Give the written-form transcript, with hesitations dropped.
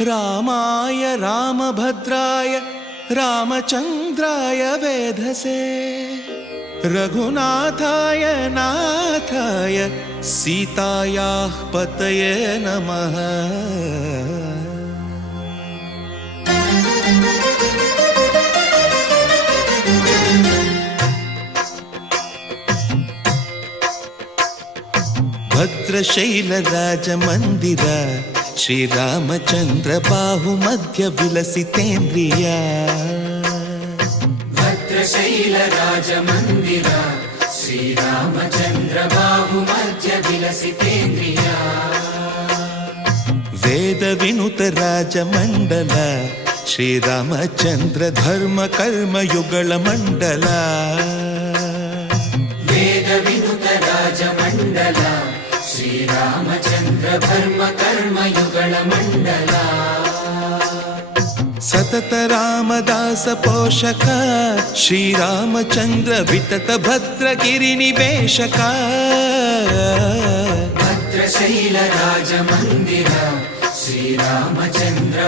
रामाय रामभद्राय रामचन्द्राय वेधसे रघुनाथाय नाथाय सीतायाः पतये नमः। भद्रशैलराजमन्दिर श्रीरामचन्द्र बाहुमध्य विलसितेन्द्रिया। भद्रशैलराजमन्दिर श्रीरामचन्द्र बाहुमध्य विलसितेन्द्रिया। वेदविनुत राजमण्डल श्रीरामचन्द्र धर्म कर्म युगल मण्डल। वेदविनुत राजमण्डल श्रीरामचन्द्र धर्म कर्म युगल मण्डल। सतत रामदास पोषक श्रीरामचन्द्र वितत भद्रगिरिनिवेशक। भद्रशैलराजमन्दिर श्रीरामचन्द्र